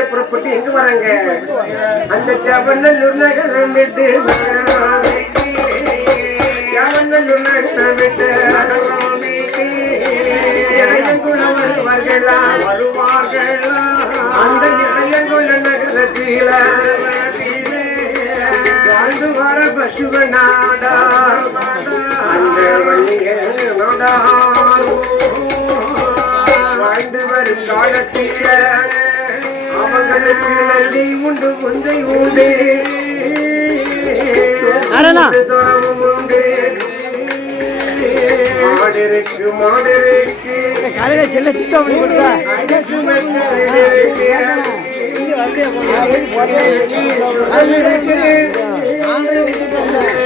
அப்படியே புறப்பட்டு எங்க வராங்க அந்த ஜவநல்லூர் நகரம் விட்டு ஜவநல்லூர் நகரம் விட்டு இளையங்குளம் வருவார்களா அந்த இளையங்குள நகரத்தில வாழ்ந்து வர பசுவநாடா அந்த வழிய நாடா வாழ்ந்து வரும் காலத்தில அவங்களுக்கு நன்றி உண்டு முந்தை உண்டு துறவும் உண்டு மாடிருக்கு மாடிருக்கு காலையில செல்ல சுத்தம் பண்ணி கொடுத்தா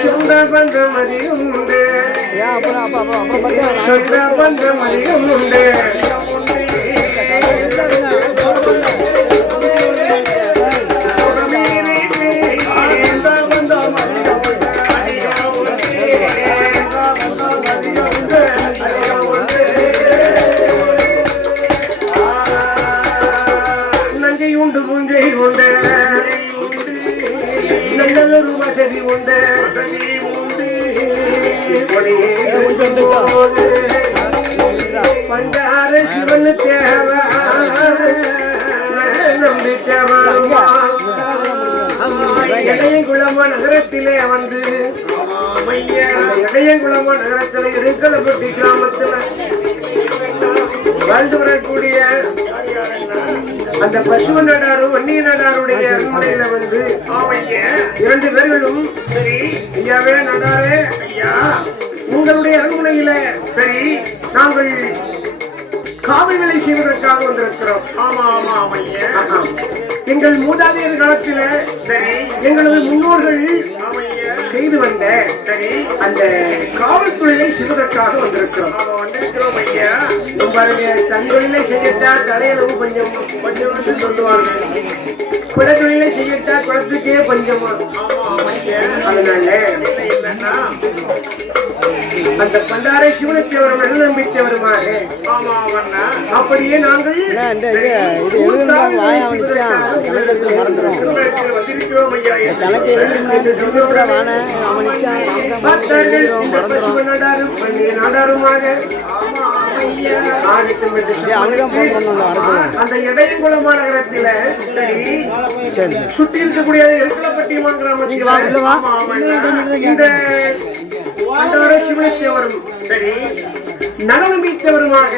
சொந்த பந்த மதியம் உண்டு சொந்த பந்த மதியம் உண்டு வசதி உண்டு பண்டார சிவன் தேவை இடையங்குளமா நகரத்திலே வந்து இடையங்குளமா நகரத்திலே இருக்கலப்பட்டி கிராமத்துல வாழ்ந்து வரக்கூடிய அந்த பசுவ நடாரும் வன்னிய நடாருடைய அரண்மனையில வந்து இரண்டு பேர்களும் சரி ஐயாவே நடாரே ஐயா உங்களுடைய அரண்மனையில சரி நாங்கள் காவல் வேலை செய்வதற்காக வந்திருக்கிறோம். ஆமா ஆமா ஐயா எங்கள் மூதாதையர் காலத்தில சரி எங்களது முன்னோர்கள் செய்து வந்த சரி அந்த காவல் தொழிலை செய்வதற்காக வந்திருக்கிறோம். தன் தொழிலை செய்யட்டா தலையளவு கொஞ்சம் கொஞ்சம் சொல்லுவார்கள், குல தொழிலை செய்யட்டா குளத்துக்கே பஞ்சமா. அதனால அந்த பண்டாரை சிவனத்தேவரும் நம்பித்தவருமாக அப்படியே நாங்கள் நாடாருமாக அந்த இடையங்குளம் நகரத்தில சுற்றி இருக்கக்கூடிய எருக்கலப்பட்டி இந்த சிவனத்தேவரும் சரி நலனமித்தவருமாக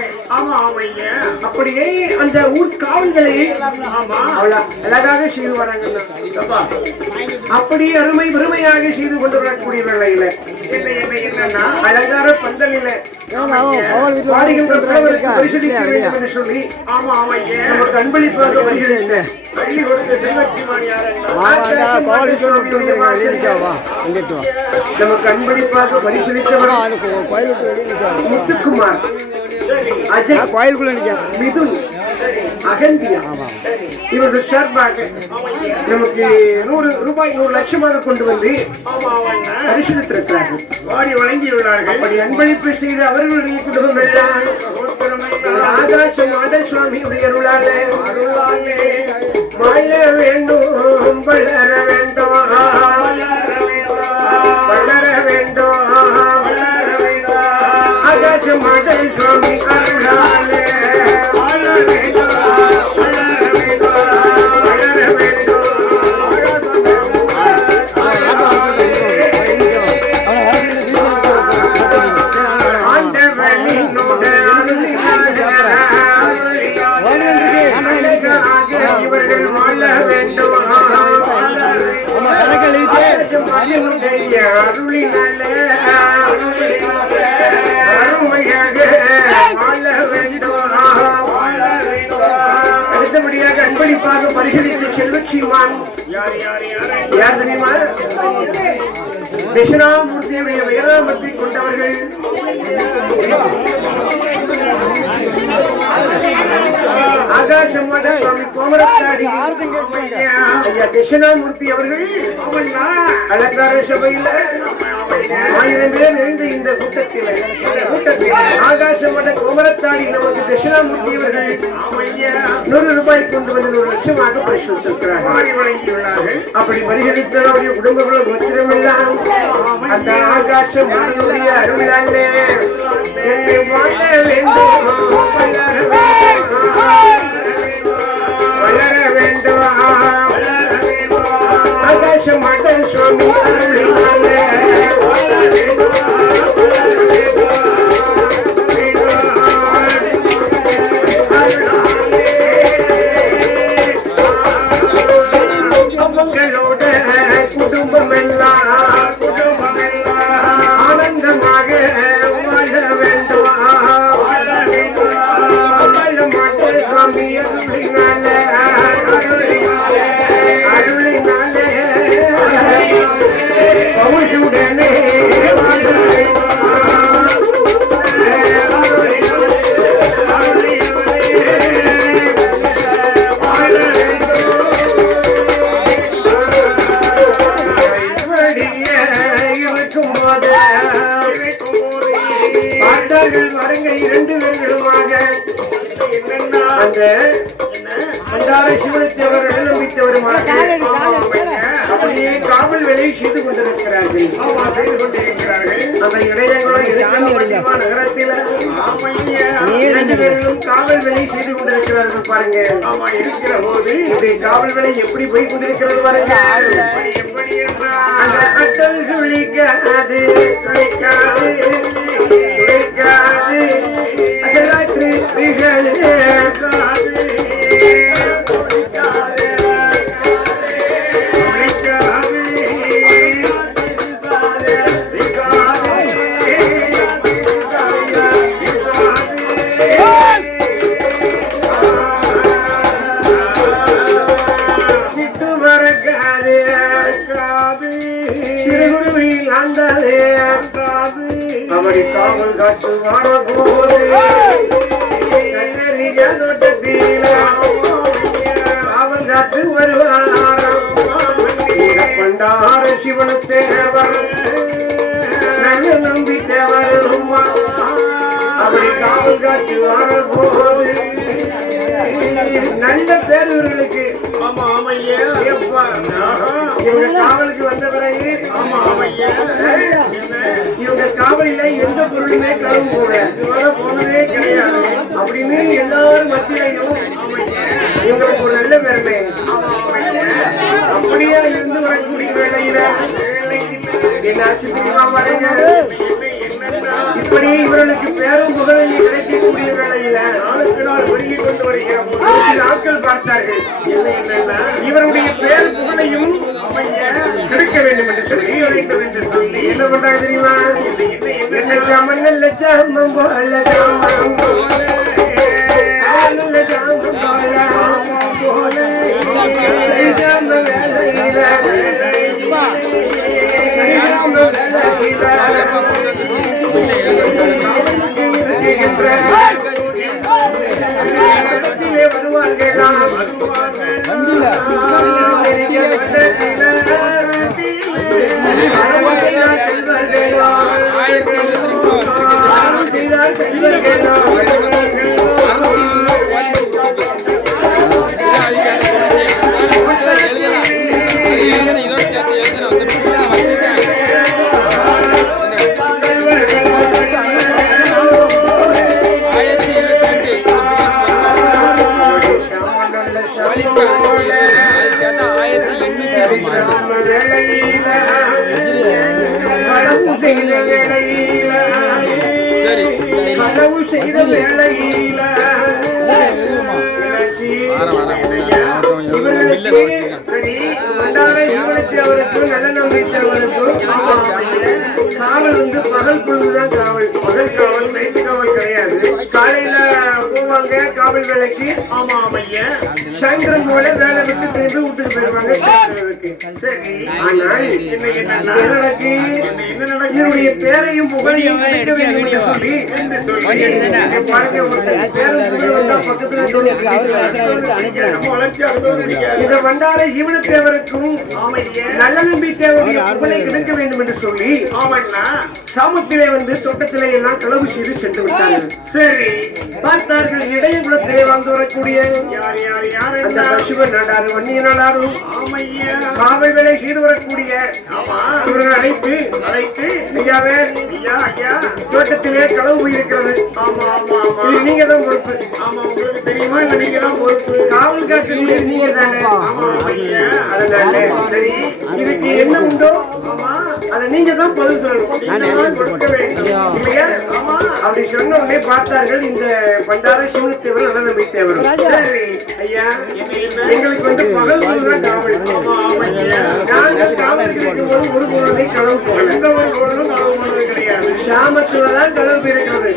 அப்படியே அந்த ஊர் காவல்களை அழகாக செய்து வராங்க. அப்படி அருமை பெருமையாக செய்து கொண்டு வரக்கூடிய வேளையில என்னன்னா அலங்கார பந்தலில பரிசீலிக்க வேண்டும் என்று சொல்லி நமக்கு அன்பளிப்பாக நமக்கு அன்பளிப்பாக பரிசீலித்தவர் முத்துக்குமார், அஜய், மிதுன், அகந்தியா இவர்கள் சார்பாக நமக்கு 100 ரூபாய் 100 லட்சமாக கொண்டு வந்து பரிசீலித்திருக்கிறார்கள், வாடி வழங்கியுள்ளார்கள். அப்படி அன்பளிப்பு செய்து அவர்களுடைய குடும்பம் ஆகாசம் சுவாமியுடைய அருளாலே வாழ வேண்டும், வளர வேண்டும், வளர வேண்டும், ஆகாசம் சுவாமி அருளாலே வாழ வேண்டும், வளர வேண்டும், வளர வேண்டும். இவர்கள் வாழ வேண்டும், அடுத்தபடியாக அன்பளிப்பாக பரிசீலித்து செல்வச்சிமான் யார் தெரியுமா? தட்சிணாமூர்த்தியுடைய வேதாமத்தை கொண்டவர்கள் ஆகாசமான சுவாமி கோமரத்தாடி ஐயா தட்சிணாமூர்த்தி அவர்கள் அலங்கார சபையில 1000 பேர் எழுந்த இந்த கூட்டத்தில் ஆகாசமான கோமரத்தாடி நமக்கு தட்சிணாமூர்த்தி அவர்கள் 100 ரூபாய் கொண்டு வந்து 1 லட்சமாக பரிசோதித்திருக்கிறார்கள். அப்படி பரிசளித்த அவருடைய குடும்பங்களும் ஒத்திரமெல்லாம் அந்த ஆகாசமானுடைய அருளாலே வாழ வேண்டும், வளர வேண்டும். ஆகாசமான சுவாமி அருளாலே மக்களோட குடும்பம் எல்லாம் ஆனந்தமாக வாழ வேண்டும். சுவாமி அருளினாலே பவுசுடனே வாழ வேண்டும். வரங்க 2 பேர்களுமாக அந்த பண்டார சிவனத்தை அவர்கள் நம்பித்தவருமாக அப்படியே காவல் வேலை செய்து கொண்டிருக்கிறார்கள். அந்த இடையங்குளம் நகரத்தில் 2 பேர்களும் காவல் வேலை செய்து கொண்டிருக்கிறார்கள். பாருங்க, இருக்கிற போது இப்படி காவல் வேலை எப்படி போய் கொண்டிருக்கிறது பாருங்க. அந்த அட்டல் சுழிக்காது சுழிக்காது சுழிக்காது அகலாற்று அப்படி காவல் காட்டு வாழபோது தோட்டத்தில் காவல் காத்து வருவார் பண்டார சிவனத்தேவர் நல்ல நம்பித்தேவர். அப்படி காவல் காட்டு வாழபோது நல்ல பேர் இவர்களுக்கு. இவங்க காவலுக்கு வந்த பிறகு இவங்க காவலில எந்த பொருளுமே களவு போனதே கிடையாது அப்படின்னு எல்லாரும் மத்தியிலையும் இவங்களுக்கு ஒரு நல்ல பெருமை. அப்படியே இருந்து வரக்கூடிய வேலையில என்னாச்சு தெரியுமா பாருங்க. இப்படி இவர்களுக்கு பேரும் புகழை கிடைக்கக்கூடிய வேலையில நாளுக்கு நாள் பெருகி கொண்டு வருகிற ஆட்கள் பார்த்தார்கள். இவருடைய பேர் புகழையும் கிடைக்க வேண்டும் என்று சொல்லி வேண்டும் என்று சொல்லி என்ன பண்றாங்க தெரியுமா. என்ன ஜாமம் நல்ல ஜாமம் போல ஜாமம் போல நல்ல ஜாமம் போல ஜாம வேலையில செய்த வேளையில சரி மண்டாரை இவனுக்கு அவருக்கும் நல்ல நம்பிக்கைவருக்கும் காவல் வந்து பகல் பொழுதுதான் காவல். பகல் காவல் நைட்டு காவல் கிடையாது. காலையில போவாங்க காவல் வேலைக்கு ஆமா ஐயா. சாயந்தரம் போல வேலை விட்டு திரும்பி வீட்டுக்கு போயிருவாங்க சாப்பிடுறதுக்கு. சரி. ஆனால் என்ன நடக்கு? என்னுடைய பேரையும் புகழையும் எடுக்க வேண்டும் என்று சொல்லி பாருங்க, ஒருத்தர் பேரும் புகழும் வந்தா பக்கத்துல இந்த வண்டார சிவனத்தேவருக்கும் நல்ல நம்பி தேவருடைய புகழை கிடைக்க வேண்டும் என்று சொல்லி சாமத்திலே வந்து தோட்டத்திலே எல்லாம் களவு செய்து சென்று விட்டார்கள். சரி. பார்த்தார்கள் இடையகுலத்திலே வாழ்ந்து வரக்கூடிய அந்த பசுவ நாடாரு வன்னிய நாடாரும் காவல் வேலை செய்து வரக்கூடிய இவர்கள் அழைத்து ஐயாவே தோட்டத்திலே களவு போயிருக்கிறது. இது நீங்க தான் பொறுப்பு. உங்களுக்கு தெரியுமா? நீங்க தான் பொறுப்பு. காவல் காக்கக்கூடிய நீங்க தானே. அதனால சரி, இதுக்கு என்ன உண்டோ அதை நீங்க தான் பதில் சொல்லணும், கொடுக்க வேண்டும் இல்லையா? அப்படி சொன்ன உடனே பார்த்தார்கள் இந்த பண்டார சிவனத்தேவர் நல்ல நம்பி தேவர். சரி ஐயா, எங்களுக்கு வந்து பகல் பொழுதுதான் காவல். நாங்கள் காவலுக்கு இருக்கும்போது ஒரு பொருளை களவு போகல, எந்த ஒரு பொருளும் களவு போனது கிடையாது. சாமத்துலதான் களவு இருக்கிறது.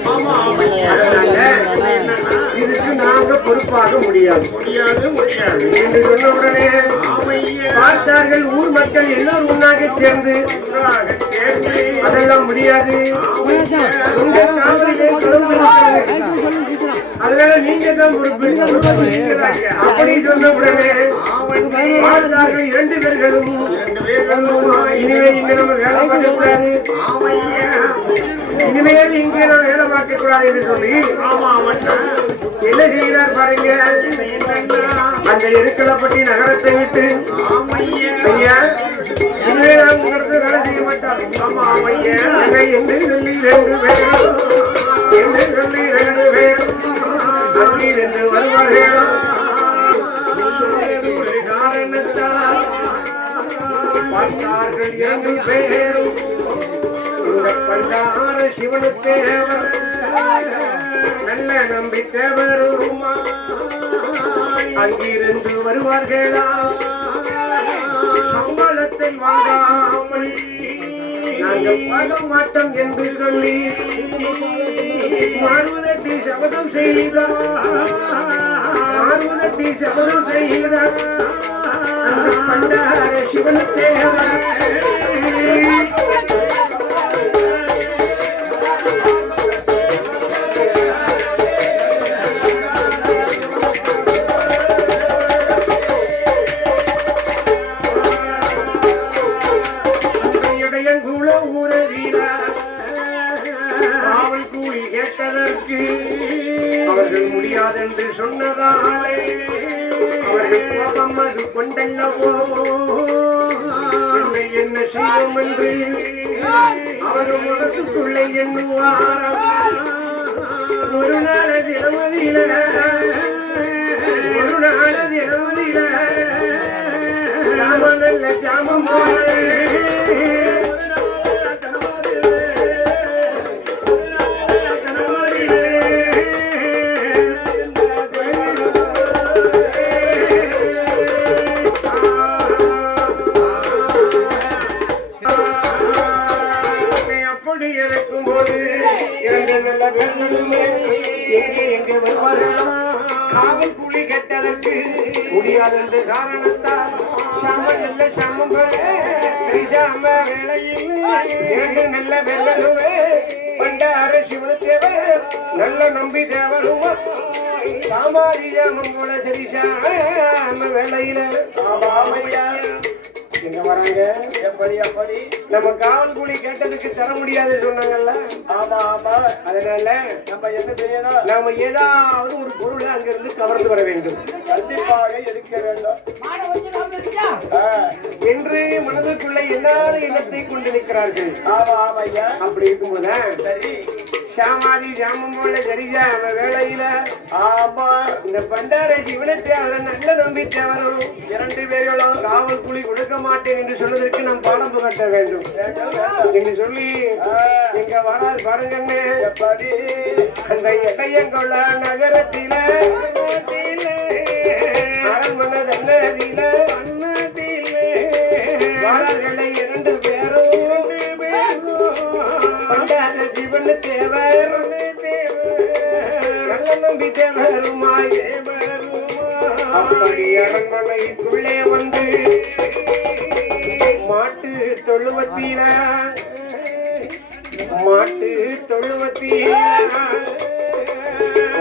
அதனால இதுக்கு நாங்க பொறுப்பாக முடியாது என்று சொன்ன உடனே பார்த்தார்கள் ஊர் மக்கள் எல்லோரும் ஒன்றாக சேர்ந்து அதெல்லாம் முடியாது, உங்க காவலிலே களவு இருக்கிறது, அதனால நீங்க தான் பொறுப்பு அப்படி சொன்ன உடனே பார்த்தார்கள் 2 பேர்களும் இனிமே இங்க நம்ம வேலை பார்க்க கூடாது, இனிமேல் இங்கே நான் வேலை பார்க்க கூடாது என்று சொல்லி என்ன செய்கிறார் பாருங்க. அந்த எருக்கலப்பட்டி நகரத்தை விட்டு ஐயா இனிமே நான் உங்களுக்கு வேலை செய்ய மாட்டார் என்று சொல்லி 2 பேரும் என்று வருவார்கள். காரணத்தால் பார்த்தார்கள் 2 பேரும் இந்த பண்டார சிவனுத்தேவர் நல்ல நம்பித்தேவரும் அங்கிருந்து வருவார்களா சம்பளத்தை வாங்காமல் நாங்கள் வாங்க மாட்டோம் என்று சொல்லி மாறுவதற்கு சபதம் செய்தார். அந்த பண்டார சிவனுத்தேவர் காவல் கூலி கேட்டதற்கு அவர்கள் முடியாதென்று சொன்னதாலே அவர்கள் கோபம் அது கொண்டல்லவோ என்ன செய்யும் என்று அவர் மனத்துக்குள்ளே எண்ணுவார். ஒரு நாளது இளமதியில ஜாமம் நல்ல ஜாமம் காவல் கூலி கட்டதற்கு முடியாதென்று காரணத்தால் சமம் நல்ல சமம் சாம வேளையில் நல்ல வெள்ளலுவே பண்டார சிவனத்தேவர் நல்ல நம்பி தேவருமா சாமாரி ஜாமம் கூட சரிசாம வேளையில எங்க வராங்க எப்படி நம்ம காவல் கூலி கேட்டதுக்கு தர முடியாது சொன்னாங்கல்ல. அதனால நம்ம என்ன செய்யணும், நாம ஏதாவது ஒரு பொருளை அங்கிருந்து கவர்ந்து வர வேண்டும், கண்டிப்பாக எடுக்க வேண்டும் என்று மனதுக்குள்ள என்னால எண்ணத்தை கொண்டு நிற்கிறார்கள். அப்படி இருக்கும்போது சரி சாமாதி ஜாமம் போல சரிஜா வேளையில இந்த பண்டார சிவனத்தை அவரை நல்ல நம்பிக்கை வரும். 2 பேர்களும் காவல் கூலி கொடுக்க மாட்டேன் என்று சொன்னதற்கு நாம் பாடம் புகட்ட வேண்டும் என்று சொல்லி எங்க வராது பாருங்கன்னு அந்த இடையங்கொள்ள நகரத்தில அரண்மனை தன்னதில வாழர்களை 2 பேரும் பண்டார சிவனத்தேவர் நல்ல நம்பி தேவருமாய் அப்படி அரண்மனைக்குள்ளே வந்து மாட்டு தொழுவத்தில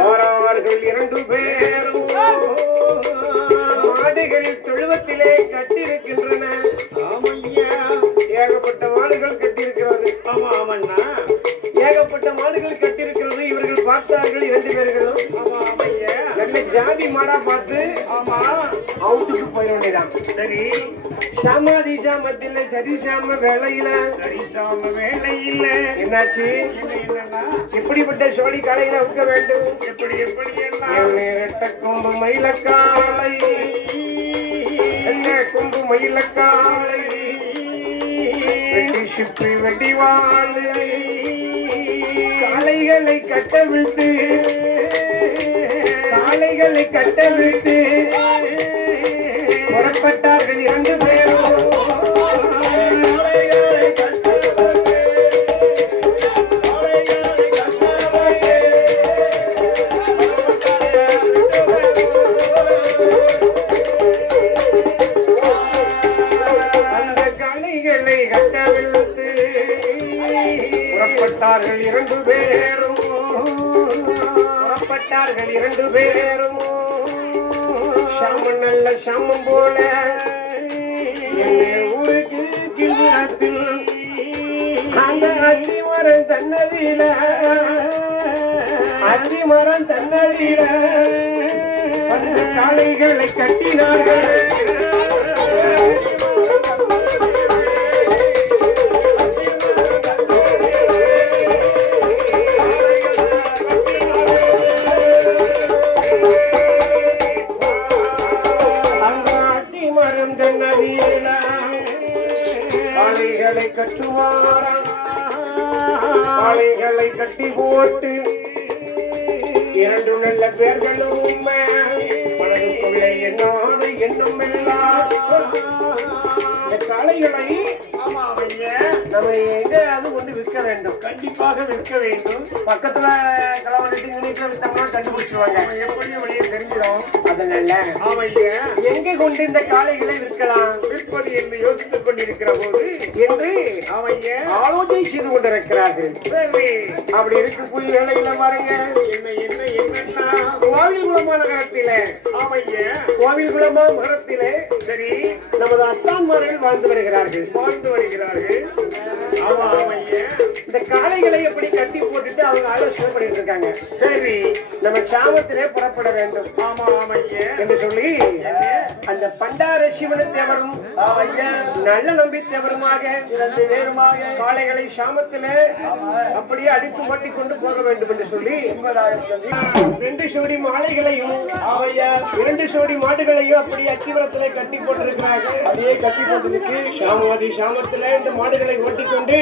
வாரார்கள் 2 பேரும் மாடுகள் தொழுவத்திலே கட்டியிருக்கின்றன. ஏகப்பட்ட மாடுகள் கட்டியிருக்கிறது. ஆமா ஆமண்ணா, ஏகப்பட்ட மாடுகள் கட்டியிருக்கிறது. இவர்கள் பார்த்தார்கள் 2 பேர்களும். ஆமா ஆமையா, நல்ல ஜாதி மாடா பார்த்து ஆமா அவுட்டுக்கு போயிட வேண்டியதான். சரி, சாமாதி சாமத்தில் சரி சாம வேலையில சரிசாம வேலை இல்ல. என்னாச்சு? என்னன்னா இப்படிப்பட்ட சோழி காலையில வைக்க வேண்டும். எப்படி எப்படி எல்லாம் ரெட்ட கொம்பு மயிலக்காலை, கொம்பு மயிலக்காலை, வெட்டி சிப்பி வெட்டி வாழு, காளைகளை கட்டவிழ்த்து, காளைகளை கட்டவிழ்த்து புறப்பட்டார்கள் 2 பேரும். புறப்பட்டார்கள் 2 பேரும். புறப்பட்டார்கள் 2 பேரும். சாமம் நல்ல சாமம் போல ஊருக்கு கிழத்தில் அந்த அத்திமரம் தன்னதில, அத்திமரம் தன்னதில அந்த காளைகளை கட்டினார்கள். காளைகளை கட்டுவாராம். காளைகளை கட்டி போட்டு 2 நல்ல பேர்களும் மனதுக்குள்ளே எண்ணாது எண்ணம் எல்லாம் இந்த காளைகளை ஆமா ஐயா, நம்ம எங்கேயாவது கொண்டு விற்க வேண்டும். கண்டிப்பாக விற்க வேண்டும். பக்கத்துல களவெடுத்து நினைக்கிற வித்தம்னா கண்டுபிடிச்சிருவாங்க. எப்படி வழியை தெரிஞ்சிடும். அதனால ஆமையா, எங்கே கொண்டு இந்த காளைகளை விற்கலாம் விற்பது என்று யோசித்துக் கொண்டிருக்கிற போது என்று ஆமையா ஆலோசனை செய்து கொண்டிருக்கிறார்கள். சரி, அப்படி இருக்கு புல் வேலையில பாருங்க. என்ன என்ன என்னன்னா கோவில் குளமா நகரத்திலே, ஆமையா கோவில் குளமா நகரத்திலே சரி நமது அத்தான்மார்கள் வாழ்ந்து வருகிறார்கள். வாழ்ந்து வருகிறார்கள். ஆமா ஆமையா, இந்த காளைகளை எப்படி கட்டி போட்டுட்டு அவங்க ஆலோசனை பண்ணிட்டு இருக்காங்க. சரி நம்ம சாமத்திலே புறப்பட வேண்டும். ஆமா ஆமையா என்று சொல்லி அந்த பண்டார சிவன தேவரும் நல்ல நம்பி தேவருமாக 2 பேருமாக காளைகளை சாமத்திலே அப்படியே அடித்து மாட்டி கொண்டு போக வேண்டும் என்று சொல்லி 2 சோடி மாலைகளையும் ஆமையா 2 சோடி மாடுகளையும் அப்படியே அச்சிவரத்திலே கட்டி போட்டிருக்கிறார்கள். அப்படியே கட்டி போட்டதுக்கு சாமவாதி சாமத்திலே இந்த மாடுகளை ஓட்டிக்கொண்டு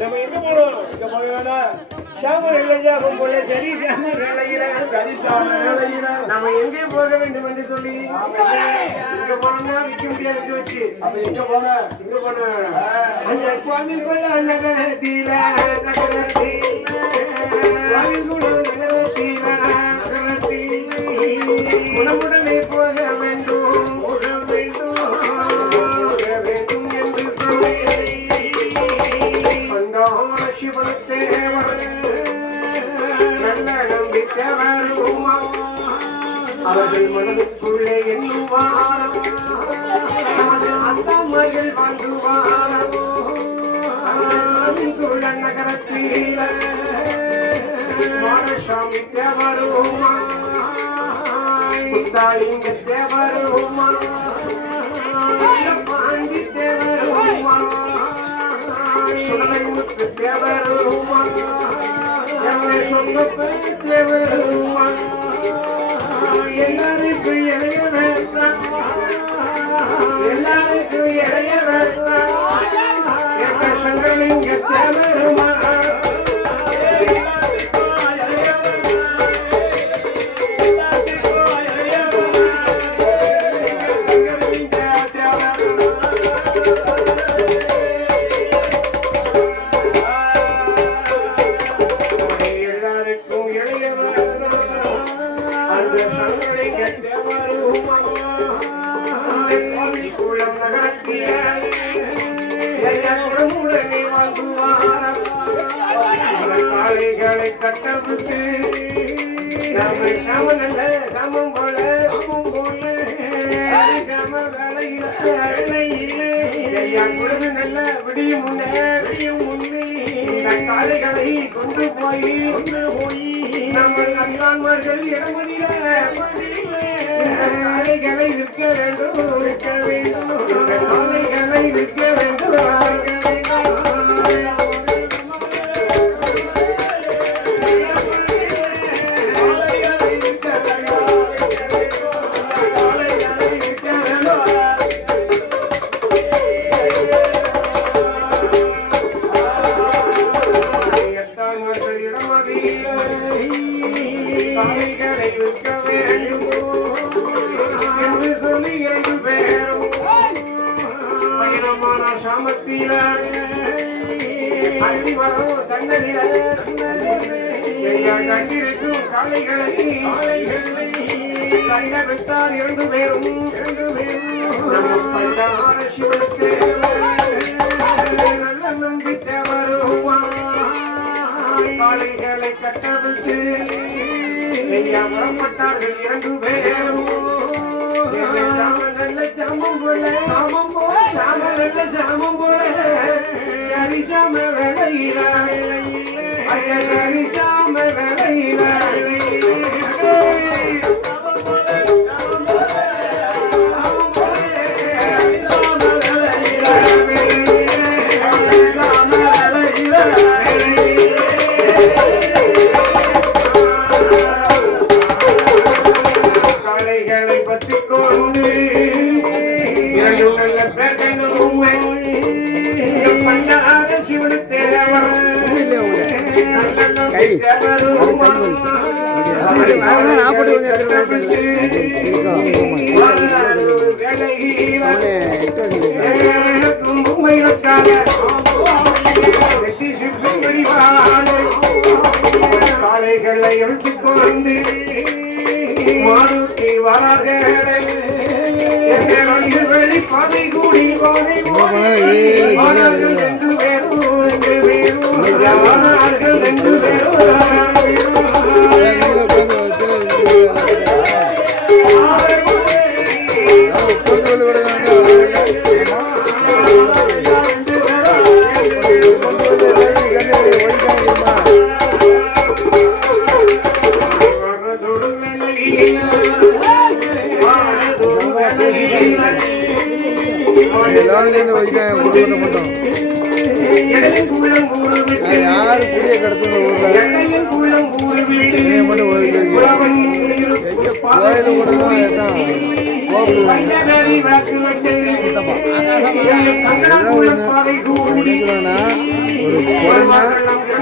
நம்ம எங்க போனோம்? இங்க போக வேணாம். சாம வேலையாகும் போல சரி சாம வேலையில சரிசாம வேலையில நம்ம எங்கே போக வேண்டும் என்று சொல்லி இங்க போனோம்னா விற்க முடியாது விற்க வச்சு. அப்ப எங்க போன இங்க போன அந்த கோவில்குள்ள நகரத்தில கோவில்குள்ள நகரத்தில உணவுடனே போக வேண்டும் என்று சொல்லி அந்த சிவனத்தேவர் நல்ல நம்பிக்கை வருமா அவர்கள் மனதுக்குள்ளே எண்ணுவாரோ அந்த மகள் வாங்குவாரோ கோவில்குள்ள நகரத்தில மாடசாமி தேவருமா புத்தாலிங்க தேவருமா பாண்டி தேவருமா சுடலைமுத்து தேவருமா சொன்னப்பு தேவருமா எல்லாருக்கும் இளையவர்தான் எல்லாருக்கும் இளையவர்தான் என்ற சங்கலிங்க தேவருமா எல்லாருக்கும் இளையவர்தான் அந்த சங்கலிங்க தேவருமா குடமுடனே வாங்குவார் காளைகளை கட்டவிட்டு நம்ம சம நல்ல சமம் போல சம வேலையிலே ஐயா குடும்ப நல்ல விடியும் முன்னே இந்த காளைகளை கொண்டு போய் நம்ம நண்பர்கள் இடமதியில காளைகளை விற்க வேண்டும் காளைகளை விற்க வேண்டும் காளைகளை விற்க வேண்டும் என்று சொல்லி 2 பேரும் பயணமான சாமத்தில அள்ளி வரும் தன்னதில கண்டிருக்கும் காளைகளை கண்ட வைத்தார் 2 பேரும் நம்ம பல்லார சிவனுக்கு நல்ல நம்பிக்கை வருவான் காளைகளை கட்டவிட்டு புறப்பட்டார்கள் 2 பேரும் நல்ல சாமம் போல நல்ல சாமம் போல சரி சாம வேலையில சரி சாம வேலையில காளைகளை பற்றி கொண்டு 2 நல்ல பேர்களும் பண்டார சிவனு தேவர் காளைகளை எடுத்துக் கொண்டு மாறுத்தி வரார்களே பாதை கூடி வானார்கள் 2 பேரும் வானார்கள் 2 பேரும் எல்லாரும் குடும்பத்தை மட்டும் யாரு புரிய கிடத்து ஒரு குறைனா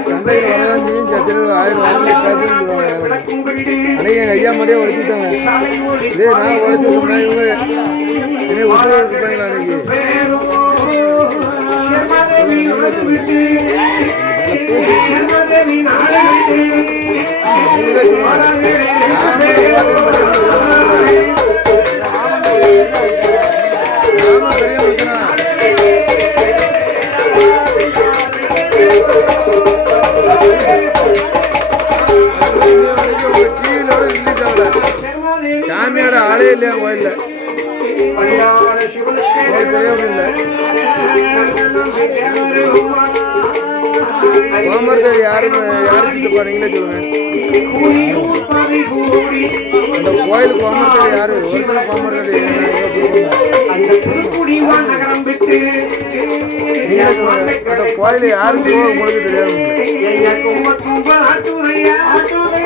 சண்டையில் வரதான் செய்யும் சத்திரம் 1000 அன்னைக்கு எங்கள் ஐயா மாதிரியே உடைச்சுட்டாங்க இதே நான் உடைச்சு சொன்னா இவங்க என்னை உசுர இருப்பாங்களா அன்னைக்கு சாமியோட ஆளே இல்லையா கோயில்ல இல்லை கோமர்கள் யாரு சித்தப்பா நீங்களே சொல்லுங்க அந்த கோயில் கோமர்கள் யாரு ஒரிஜினல் கோமர்கள் அந்த கோயில் யாருக்கு உங்களுக்கு தெரியாது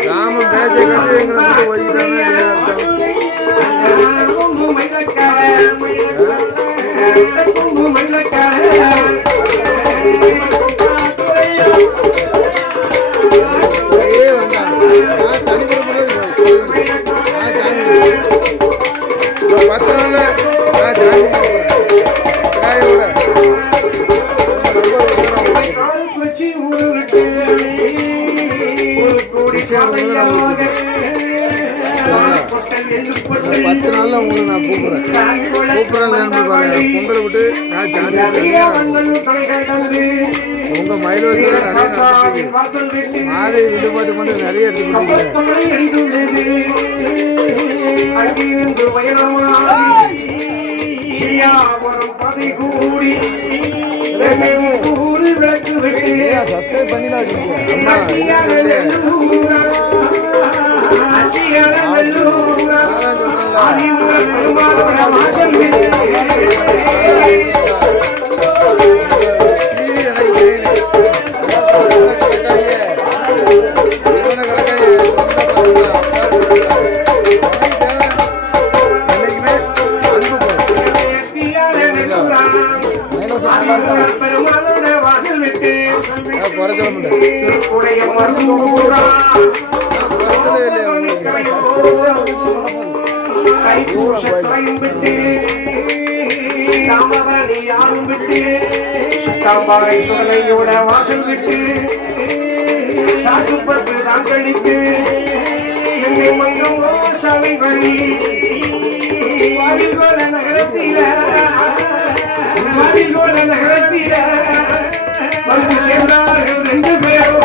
ராமன் பேச்சை கட்டி எங்களை ஒதுக்கிட்டாங்க என்ன அர்த்தம் 10 நாள்ல நான் கூப்பிடுறேன் பாருங்க. பொங்கலை விட்டு நான் உங்க மயிலோசையில நிறைய நடந்துட்டு மாலை விடுபாட்டு மட்டும் நிறைய சப்ஸ்கிரைப் பண்ணி தான் சுடலையோட வாசல் விட்டு சாட்டுப்பட்டு தான் கழித்து என்னை மங்கும் சாலை வழி வாரிகோல நகரத்தில வந்து சேர்ந்தார்கள் 2 பேரும்.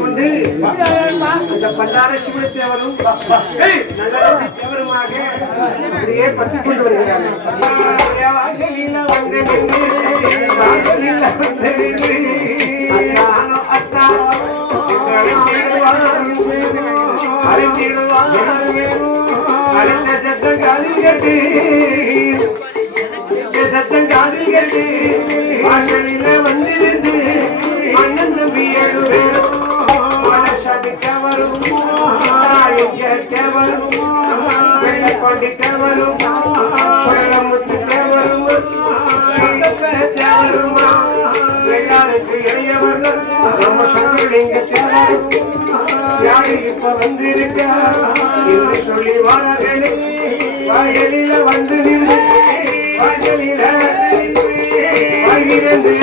கொண்டு அந்த பண்டார சிவத்தேவரும் தேவருமாக அப்படியே பத்தி கொண்டு வருகிறார்கள். சத்தம் காதில் கட்டு சத்தம் காதில் கட்டு வாசலில வந்திருந்து அண்ணன் தம்பி 7 பேரும் வரும் வெள்ளக்கொண்டிக்கவரும் சொல்லமுத்துக்கவரும் சொந்தப்பேச்சவருமா எல்லாருக்கு இளையவர்கள் நம்ம சொல்லிங்க தேவரும் யாரு இப்ப வந்திருக்க என்று சொல்லி வாழகளே வாயிலில வந்து நின்று வாயிலில வாயிலிருந்து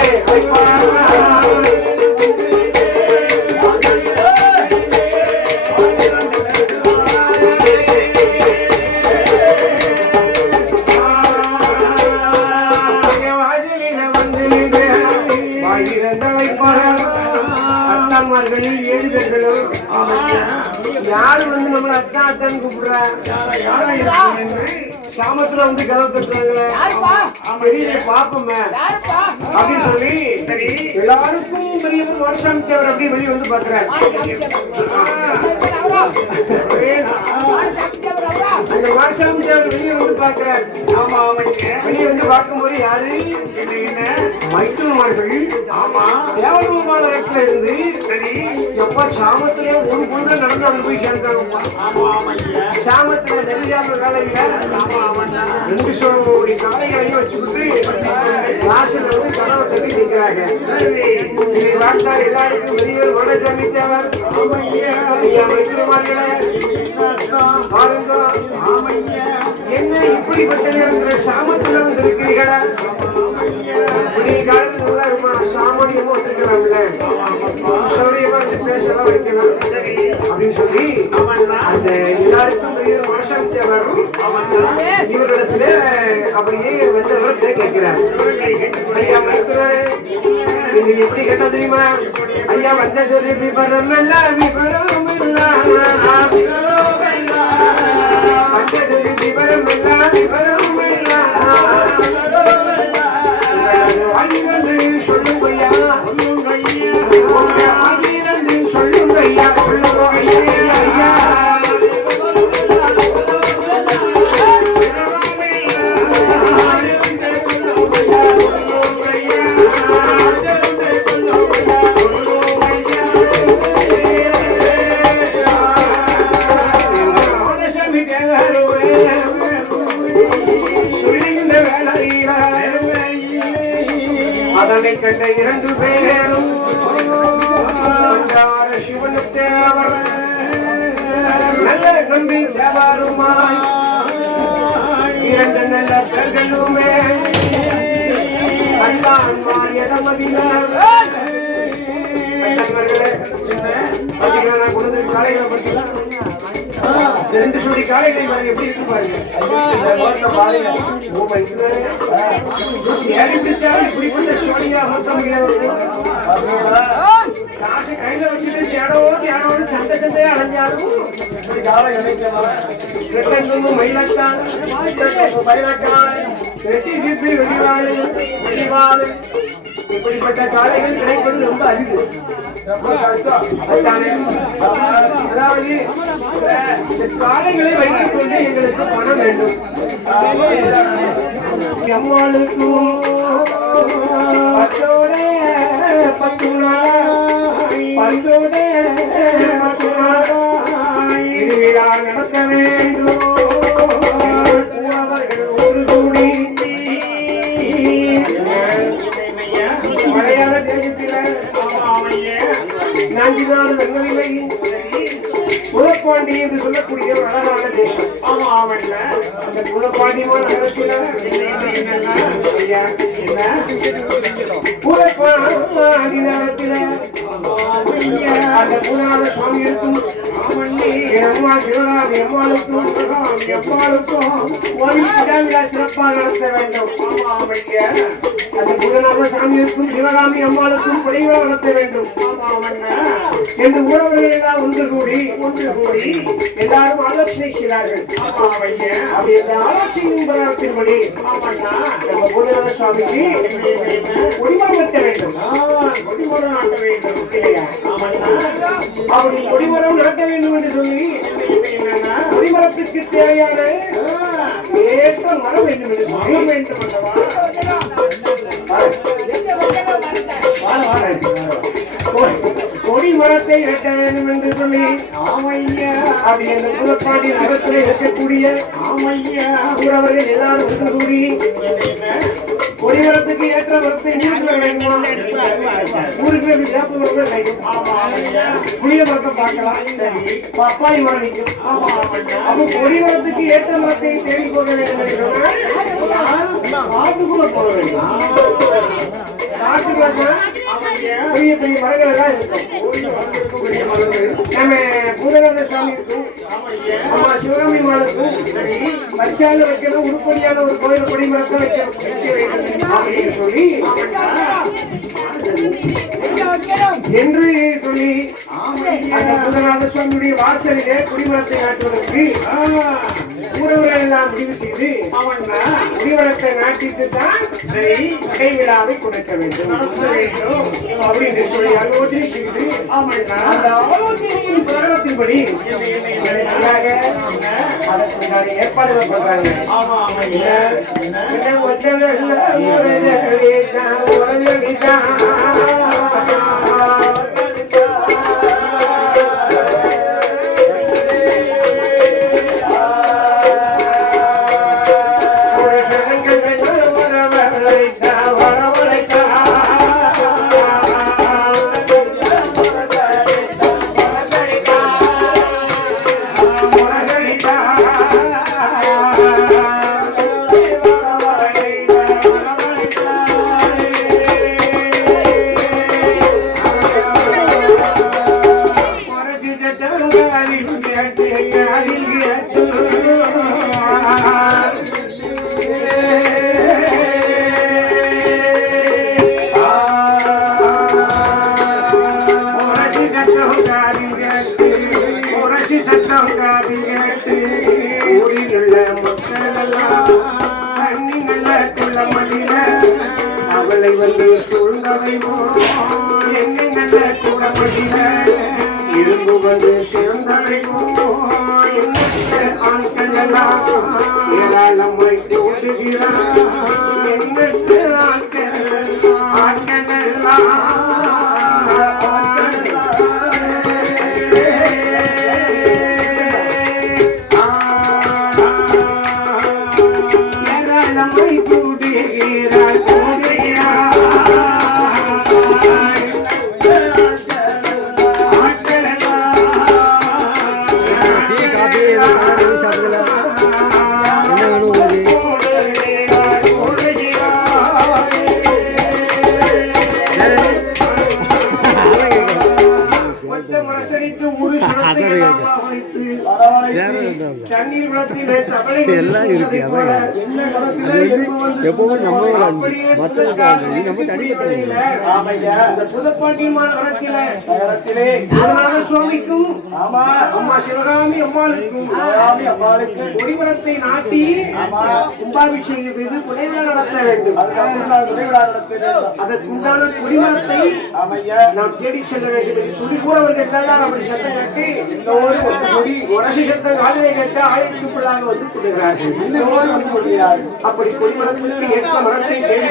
யாரு வந்து நம்மள அத்தா அத்தான்னு கூப்பிடுறா சாமத்துல வந்து கதவு தட்டுறாங்களே வெளியில பாப்போமே அப்படின்னு சொல்லி சரி எல்லாருக்கும் பெரியவர் வருஷம் தேவர் அப்படி வெளியே வந்து பாக்குறாரு. அந்த வருஷம் தேவர் வெளியே வந்து பாக்குறாரு. ஆமா வெளியே வந்து பார்க்கும்போது யாரு மைத்துனமார்கள் ஆமா தேவனமான இடத்துல இருந்து சரி எப்ப சாமத்துல ஒரு பொண்ணு நடந்து அங்க போய் சேர்ந்தாங்க. சாமத்துல நெருங்காம காலையில 2 சோடி காலைகளையும் வச்சுக்கிட்டு வாசல் வந்து கதவை தட்டி நிற்கிறாங்க. வாழ்த்தார் எல்லாருக்கும் வெளியே வடசாமி தேவர் என்ன இப்படிப்பட்டது என்ற சாமத்துல வந்து இருக்கிறீர்களா? சாமானியமா வச்சிருக்கலாம்ல சௌரியமா பேசலாம் வைக்கலாம் அப்படின்னு சொல்லி அந்த எல்லாருக்கும் வருஷம் தேவரும் இவரிடத்துல அப்படியே வந்தவர் கேட்கிறார். ஐயா மருத்துவரே நீங்க எப்படி கேட்டா தெரியுமா? ஐயா வந்த சொல்லி விபரம் இல்ல விபரம் இல்ல வந்த சொல்லி விபரம் இல்ல விபரம் இல்ல சொல்லுங்கய்யா சொல்லுங்கய்யா சொல்லுங்கய்யா அதனை கண்ட 2 பேரும் வந்து வியாபாரமாய் இரண்டு நல்ல பெண்களுமே கண்டான் எதமதினார் காலையில பத்திலாம் 2 ஜோடி காலைகளை எப்படி இருக்கு பாருங்க. இப்படிப்பட்ட ஜோடியா மாற்ற முடியாது. காசு கையில வச்சுட்டு தியானோடு சந்தையா அடைஞ்சாலும் மயிலக்கான் வெளிவாடு இப்படிப்பட்ட காலைகள் கிடைப்பது ரொம்ப அரிது. அதாவது காலைகளை வைத்துக் கொண்டு எங்களுக்கு பணம் வேண்டும். அம்மாளுக்கும் பத்தோட 10 பந்தோட 10 திருவிழா நடக்க வேண்டும். அவர்கள் ஒரு கூடி மலையாள தேசத்தில நான்கினாடு வெங்கவில்லை புதப்பாண்டி என்று சொல்லக்கூடிய ஒரு அழகான தேசம். அந்த புதப்பாண்டியமான நகரத்தில புதப்பாண்டி நகரத்தில அந்த பூதநாத சுவாமி இருக்கும் அம்மா சிவகாமி அம்மாளுக்கும் ஒரு விழா சிறப்பாக நடத்த வேண்டும். அந்த பூதநாத சாமிக்கும் சிவகாமி அம்மாளுக்கும் குறைவா நடத்த வேண்டும் என்று உறவுகள் எல்லாம் ஒன்று கூடி எல்லாரும் ஆலோசனை செய்தார்கள். அப்படி அந்த ஆலோசனையின் பிரகாரத்தின்படி நம்ம பூதநாத சுவாமிக்கு கொடிமரம் கட்ட வேண்டும். கொடிமரம் நாட்ட வேண்டும் இல்லையா? அப்படி கொடிமரம் நாட்ட வேண்டும் என்று சொல்லி கொடிமரத்திற்கு தேவையான ஏற்ற மரம் வேண்டும் என்று சொல்ல வேண்டும் அல்லவா? கொடி மரத்தை வெட்ட வேண்டும் என்று சொல்லி அப்படி அந்த புதப்பாண்டி நகரத்தில் இருக்கக்கூடிய அவர்கள் எல்லாரும் ஒன்று கூடி கொடிமரத்துக்கு ஏற்ற மரத்தை நீக்க வேண்டும். ஊருக்கு புளிய மரத்தை பார்க்கலாம், பப்பாளி மரம் நிற்கும். அப்போ கொடிமரத்துக்கு ஏற்ற மரத்தை தேடி போக வேண்டும் என்று காட்டுக்குள்ள போக வேண்டும். காட்டுக்குள்ள பெரிய பெரிய மரங்கள் எல்லாம் இருக்கும். நம்ம பூதநாத சாமி இருக்கும், அம்மா சிவகாமி மாளுக்கும் வச்சால வைக்கணும். உருப்படியான ஒரு கோயில் கொடி மரத்தை வைக்க வேண்டும் அப்படின்னு சொல்லி என்று சொல்லி அந்த பூதநாத சுவாமியுடைய வாசலிலே குடிமரத்தை நாட்டுவதற்கு ஊரவர்கள் எல்லாம் முடிவு செய்து குடிமரத்தை நாட்டிட்டு தான் சரி கடை விழாவை கொடுக்க வேண்டும் அப்படின்னு சொல்லி ஆலோசனை செய்து அந்த ஆலோசனையின் பிரகடனத்தின்படி அதற்கு ஏற்பாடுகள் பண்றாங்க. அவளை வந்து சூழ்ந்தவைமோ என்ன கூடமடிய இரும்புவது சிறந்தவைமோ ஆண்கள் எல்லாம் ஏராளம் வைத்து ஓடுகிறார். எண்ணற்ற ஆட்கள் எல்லாம் ஏராளமை கூடுகிறார். எதுவும் கலர் எதுவும் சாப்பிடல என்ன வேணும் உங்களுக்கு எல்லாம் இருக்கு அதான் அது வந்து எப்பவும் நம்மளோட அன்பு மற்றதுக்கு அன்பு நம்ம தனிப்பட்ட புதப்பாட்டியமான வரத்திலே சுவாமிக்கும் அம்மா சிவகாமி அம்மாளுக்கும் கொடிமரத்தை நாட்டி கும்பாபிஷேகம் செய்து புனைவிழா நடத்த வேண்டும். அதற்குண்டான கொடிமரத்தை நாம் தேடி செல்ல வேண்டும் என்று சொல்லி கூட அவர்கள் எல்லாம் அப்படி சத்தம் கட்டி உரசி சத்தம் காலையை கேட்டு ஆயிரத்துக்குள்ளாக வந்து கொள்கிறார்கள். அப்படி கொடிமரத்திற்கு ஏற்ற மரத்தை தேடி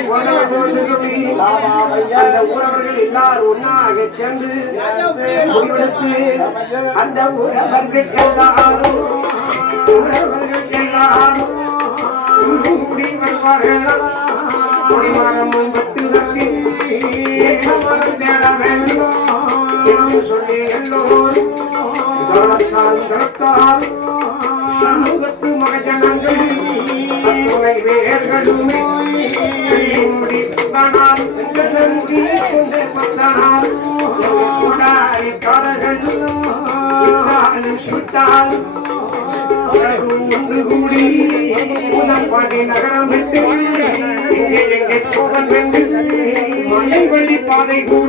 அந்த ஊரவர்கள் எல்லாரும் ஒன்னாக சேர்ந்து முடிவெடுத்து அந்த ஊரவர்கள் எல்லாரும் கூடி வருவார்கள். கொடிமரமும் பட்டு தட்டி ஏற்றமரம் தேட வேண்டும் என்று சொல்லி எல்லோரும் சமூகத்து மகஜனங்கள் துணை வேர்களுமே ஒன்று கூடி பாண்டி நகரம் விட்டு எங்கே போக வேண்டும் மலை வழி பாதை கூட